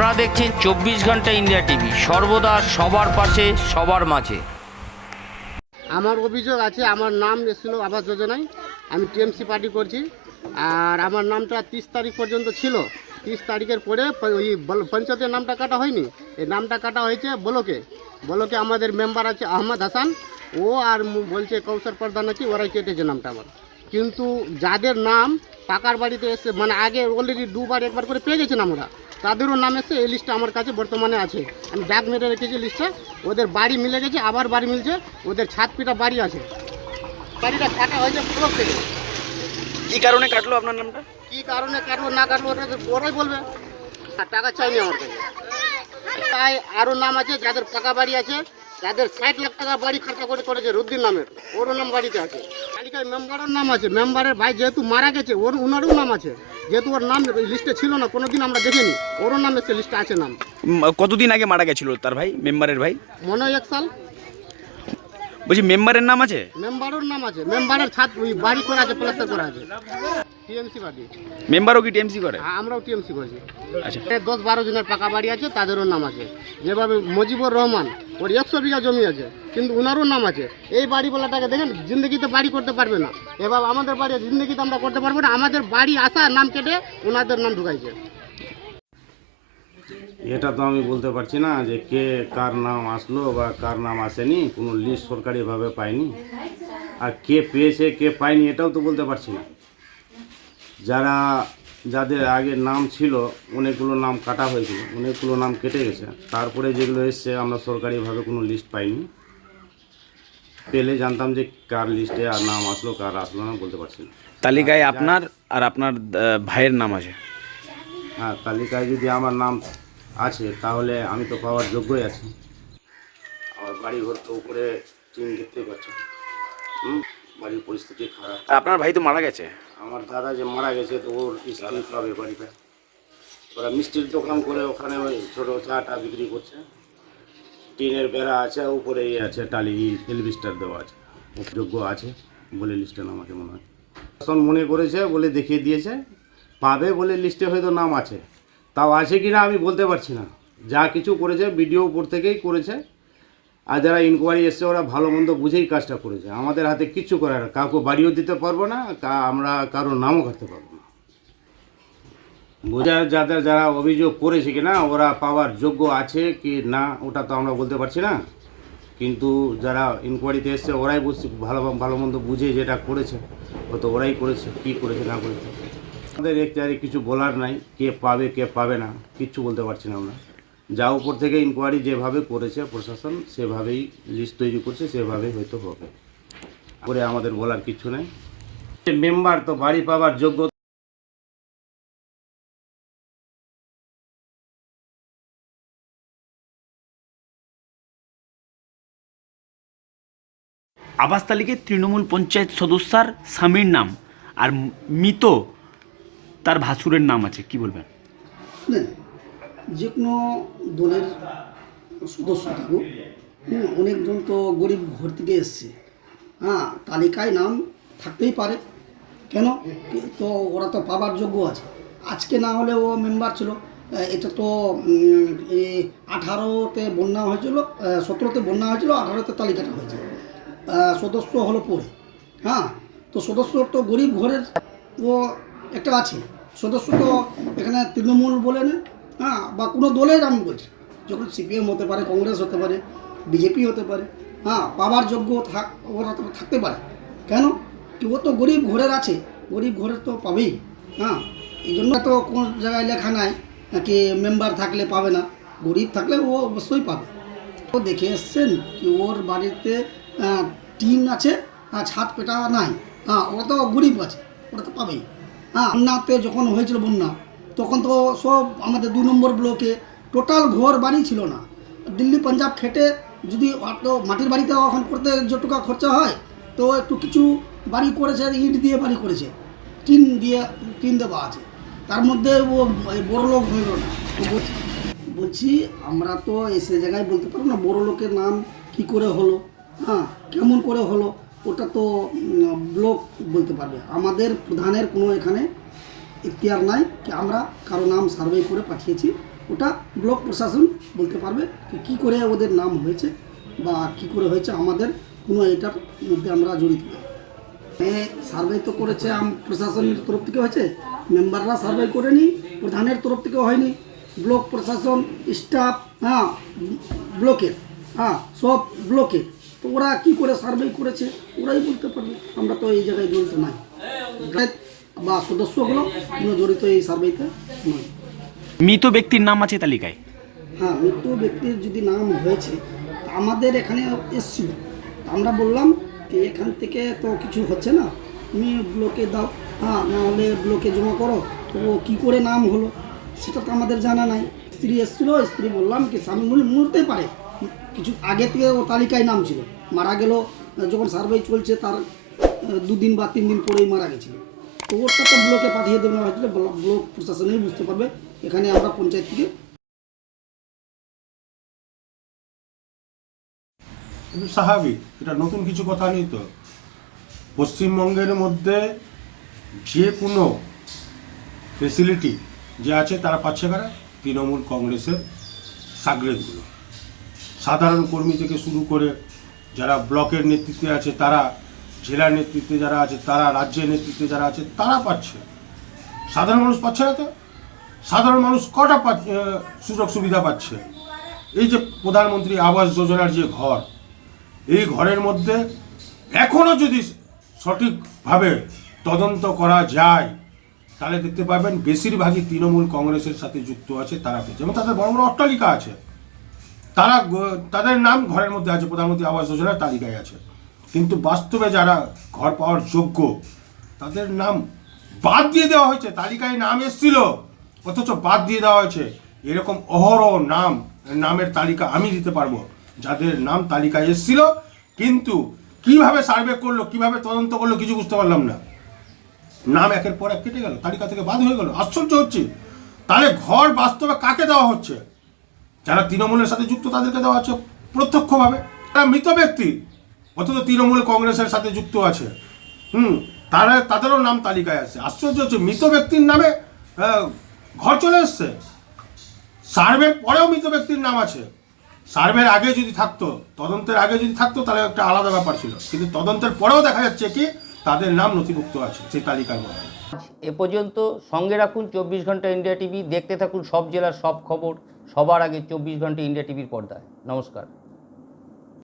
আপনারা দেখছেন চব্বিশ ঘণ্টা ইন্ডিয়া টিভি। সর্বদা সবার পাশে, সবার মাঝে। আমার অভিযোগ আছে, আমার নাম এসেছিল আবাস যোজনায়। আমি টিএমসি পার্টি করছি। আর আমার নামটা তিরিশ তারিখ পর্যন্ত ছিল। তিরিশ তারিখের পরে ওই পঞ্চায়েতের নামটা কাটা হয়নি। এই নামটা কাটা হয়েছে বলোকে। বলোকে আমাদের মেম্বার আছে আহমদ হাসান। ও আর বলছে কৌশল প্রধান নাকি, ওরাই কেটেছে নামটা আমার কিন্তু যাদের নাম পাকার বাড়িতে এসে মানে আগে অলরেডি দুবার একবার করে পেয়ে গেছেন আমরা তাদেরও নাম এসে এই লিস্টটা আমার কাছে বর্তমানে আছে। আমি ব্যাগ মেরে রেখেছি লিস্টটা ওদের বাড়ি মিলে গেছে আবার বাড়ি মিলছে ওদের ছাদ পিটা বাড়ি আছে। বাড়িটা কাটা হয়েছে পুরো থেকে কি কারণে কাটলো আপনার নামটা? কি কারণে কাটলো না কাটলো ওটা তো ওরাই বলবে। আর টাকা চাইনি আমার কাছে। তাই আরও নাম আছে যাদের পাকা বাড়ি আছে যাদের ষাট লাখ টাকা বাড়ি খরচা করে করেছে রুদ্দিন নামের ওরও নাম বাড়িতে আছে। তালিকায় মেম্বারের নাম আছে। মেম্বারের ভাই যেহেতু মারা গেছে ওর ওনারও নাম আছে। যেহেতু ওর নাম লিস্টে ছিল না কোনোদিন আমরা দেখিনি। ওরও নাম এসে লিস্টে আছে নাম। কতদিন আগে মারা গেছিল তার ভাই মেম্বারের ভাই? মনে হয় এক সাল। বলছি মেম্বারের নাম আছে? মেম্বারের নাম আছে। মেম্বারের ছাদ বাড়ি করা আছে প্লাস্টার করা আছে। TMC party. মেম্বারও কি টিএমসি করে? হ্যাঁ, আমরাও টিএমসি করছি। আচ্ছা। দশ বারো জনের পাকা বাড়ি আছে তাদেরও নাম আছে। যেভাবে মুজিবুর রহমান ওর একশো বিঘা জমি আছে কিন্তু ওনারও নাম আছে। এই বাড়িওয়ালাটাকে দেখেন জিন্দগিতে বাড়ি করতে পারবে না। এবার আমাদের বাড়ি জিন্দগিতে আমরা করতে পারব না। আমাদের বাড়ি আসা নাম কেটে ওনাদের নাম ঢুকাইছে। এটা তো আমি বলতে পারছি না যে কে কার নাম আসলো বা কার নাম আসেনি কোনো লিস্ট সরকারিভাবে পায়নি আর কে পেয়েছে কে পায়নি এটাও তো বলতে পারছি না। যারা যাদের আগে নাম ছিল অনেকগুলো নাম কাটা হয়েছিল অনেকগুলো নাম কেটে গেছে। তারপরে যেগুলো এসছে আমরা সরকারিভাবে কোনো লিস্ট পাইনি। পেলে জানতাম যে কার লিস্টে আর নাম আসলো কার আসলো না বলতে পারছি না। তালিকায় আপনার আর আপনার ভাইয়ের নাম আছে? হ্যাঁ তালিকায় যদি আমার নাম আছে তাহলে আমি তো পাওয়ার যোগ্যই আছি। আমার বাড়ি ঘর তো উপরে টিন দেখতেই পাচ্ছেন। হুম বাড়ির পরিস্থিতি খারাপ। আর আপনার ভাই তো মারা গেছে। আমার দাদা যে মারা গেছে তো ওর স্ত্রী পাবে বাড়িতে। ওরা মিষ্টির দোকান করে ওখানে ওই ছোটো চাটা বিক্রি করছে। টিনের বেড়া আছে, উপরে ইয়ে আছে, টালি, এলবিস্টার দেওয়া আছে। যোগ্য আছে, বলে লিস্টে নাম আছে মনে হয়। প্রশাসন মনে করেছে, বলে দেখিয়ে দিয়েছে। পাবে বলে লিস্টে হয়তো নাম আছে। তাও আছে কি না আমি বলতে পারছি না। যা কিছু করেছে, ভিডিও উপর থেকেই করেছে। আর যারা ইনকোয়ারি এসছে, ওরা ভালো মন্দ বুঝেই কাজটা করেছে। আমাদের হাতে কিচ্ছু করার। কাউকে বাড়িও দিতে পারব না, কা- আমরা কারোর নামও কাটতে পারব না। বোঝার যাদের যারা অভিযোগ করেছে কি না ওরা পাওয়ার যোগ্য আছে কি না, ওটা তো আমরা বলতে পারছি না। কিন্তু যারা ইনকোয়ারিতে এসছে, ওরাই বুঝছে, ভালো ভালো মন্দ বুঝে যেটা করেছে, ও তো ওরাই করেছে, কী করেছে, না করেছে। আমাদের এখতিয়ারে কিছু বলার নাই, কে পাবে কে পাবে না, কিচ্ছু বলতে পারছি না আমরা। যা উপর থেকে ইনকোয়ারি যেভাবে করেছে প্রশাসন সেভাবেই লিস্ট তৈরি করছে সেভাবেই হয়তো হবে। করে আমাদের বলার কিছু নেই। মেম্বার তো বাড়ি পাওয়ার যোগ্য আবাস তালিকায় তৃণমূল পঞ্চায়েত সদস্যার স্বামীর নাম আর মৃত তার ভাসুরের নাম আছে কি বলবেন? যে কোনো দলের সদস্য থাকুক অনেকজন তো গরিব ঘর থেকে এসছে। হ্যাঁ তালিকায় নাম থাকতেই পারে। কেন? তো ওরা তো পাবার যোগ্য আছে। আজকে না হলে ও মেম্বার ছিল। এটা তো আঠারোতে বন্যা হয়েছিল সতেরোতে বন্যা হয়েছিল, আঠারোতে তালিকাটা হয়েছে। সদস্য হলো পরে। হ্যাঁ তো সদস্য তো গরিব ঘরের ও একটা আছে। সদস্য তো এখানে তৃণমূল বলে না। হ্যাঁ বা কোনো দলের আমি বলছি যখন সিপিএম হতে পারে, কংগ্রেস হতে পারে বিজেপি হতে পারে হ্যাঁ পাওয়ার যোগ্য থাক, ওরা তো থাকতে পারে। কেন? কি ও তো গরিব ঘরের আছে, গরিব ঘরের তো পাবেই হ্যাঁ। এই জন্য তো কোন জায়গায় লেখা নাই কি মেম্বার থাকলে পাবে না, গরিব থাকলে ও অবশ্যই পাবে। ও দেখে এসছেন কি ওর বাড়িতে টিন আছে আর ছাদ পেটা নাই হ্যাঁ ওরা তো গরিব আছে, ওরা তো পাবেই। হ্যাঁ বন্যাতে যখন হয়েছিল বন্যা তখন তো সব আমাদের দু নম্বর ব্লকে টোটাল ঘর বাড়ি ছিল না। দিল্লি, পাঞ্জাব খেটে যদি অত মাটির বাড়িতে এখন করতে যতটুকু খরচা হয়, তো একটু কিছু বাড়ি করেছে, ইট দিয়ে বাড়ি করেছে, টিন দিয়ে টিন দেওয়া আছে। তার মধ্যে ও বড় লোক হইল না। বলছি, আমরা তো এসে জায়গায় বলতে পারব না বড় লোকের নাম কি করে হলো হ্যাঁ কেমন করে হলো, ওটা তো ব্লক বলতে পারবে। আমাদের প্রধানের কোনো এখানে ইতিহার নাই কি আমরা কারও নাম সার্ভে করে পাঠিয়েছি। ওটা ব্লক প্রশাসন বলতে পারবে কী করে ওদের নাম হয়েছে বা কী করে হয়েছে আমাদের কোনো এটার মধ্যে আমরা জড়িত হ্যাঁ সার্ভে তো করেছে আম প্রশাসনের তরফ থেকে হয়েছে, মেম্বাররা সার্ভে করেনি, প্রধানের তরফ থেকে হয়নি, ব্লক প্রশাসন, স্টাফ হ্যাঁ ব্লকের হ্যাঁ সব ব্লকের। তো ওরা কি করে সার্ভে করেছে, ওরাই বলতে পারবে, আমরা তো এই জায়গায় জড়িত নাই। বা সদস্যগুলো কোনো জড়িত এই সার্ভেতে নয়। মৃত ব্যক্তির নাম আছে তালিকায়? হ্যাঁ মৃত ব্যক্তির যদি নাম হয়েছে আমাদের এখানে এসছিল। আমরা বললাম যে এখান থেকে তো কিছু হচ্ছে না। তুমি ব্লকে দাও। হ্যাঁ নাহলে ব্লকে জমা করো। তো ও কী করে নাম হলো? সেটা তো আমাদের জানা নাই। স্ত্রী এসেছিল স্ত্রী বললাম কি স্বামী মরতেই পারে। কিছু আগে থেকে ও তালিকায় নাম ছিল। মারা গেল যখন সার্ভে চলছে তার দুদিন বা তিন দিন পরেই মারা গেছিল। ওটা তো ব্লকে পাঠিয়ে দেবে হয়েছিল ব্লক প্রশাসনেই বুঝতে পারবে। এখানে আমরা পঞ্চায়েত থেকে স্বাভাবিক, এটা নতুন কিছু কথা নেই তো। পশ্চিমবঙ্গের মধ্যে যে কোনো ফেসিলিটি যে আছে, তারা পাচ্ছে কারা? তৃণমূল কংগ্রেসের সাগরেদগুলো সাধারণ কর্মী থেকে শুরু করে যারা ব্লকের নেতৃত্বে আছে, তারা জেলার নেতৃত্বে যারা আছে, তারা রাজ্যের নেতৃত্বে যারা আছে, তারা পাচ্ছে। সাধারণ মানুষ পাচ্ছে না তো? সাধারণ মানুষ কটা সুযোগ সুবিধা পাচ্ছে? এই যে প্রধানমন্ত্রী আবাস যোজনার যে ঘর, এই ঘরের মধ্যে এখনও যদি সঠিকভাবে তদন্ত করা যায়, তাহলে দেখতে পাবেন বেশিরভাগই তৃণমূল কংগ্রেসের সাথে যুক্ত আছে, তারা পেয়েছে। এবং তাদের বড় বড় অট্টালিকা আছে। তারা তাদের নাম ঘরের মধ্যে আছে, প্রধানমন্ত্রী আবাস যোজনার তালিকায় আছে। কিন্তু বাস্তবে যারা ঘর পাওয়ার যোগ্য, তাদের নাম বাদ দিয়ে দেওয়া হয়েছে। তালিকায় নাম এসেছিল, অথচ বাদ দিয়ে দেওয়া হয়েছে। এরকম অহরহ নাম, নামের তালিকা আমি দিতে পারব। যাদের নাম তালিকায় এসেছিল, কিন্তু কীভাবে সার্ভে করল, কীভাবে তদন্ত করল কিছু বুঝতে পারলাম না। নাম একের পর এক কেটে গেল, তালিকা থেকে বাদ হয়ে গেল। আশ্চর্য হচ্ছে। তাহলে ঘর বাস্তবে কাকে দেওয়া হচ্ছে? যারা তৃণমূলের সাথে যুক্ত, তাদেরকে দেওয়া হচ্ছে প্রত্যক্ষভাবে। তারা মৃত ব্যক্তি। অথচ তৃণমূল কংগ্রেসের সাথে যুক্ত আছে। হুম, তারা, তাদেরও নাম তালিকায় আছে। আশ্চর্য হচ্ছে, মৃত ব্যক্তির নামে ঘর চলে এসছে। সার্ভের পরেও মৃত ব্যক্তির নাম আছে। সার্ভের আগে যদি থাকতো, তদন্তের আগে যদি থাকতো, তাহলে একটা আলাদা ব্যাপার ছিল। কিন্তু তদন্তের পরেও দেখা যাচ্ছে কি, তাদের নাম নথিভুক্ত আছে সেই তালিকার মধ্যে। এ পর্যন্ত সঙ্গে রাখুন চব্বিশ ঘণ্টা ইন্ডিয়া টিভি। দেখতে থাকুন সব জেলার সব খবর। সবার আগে চব্বিশ ঘণ্টা ইন্ডিয়া টিভির পর্দায়। নমস্কার।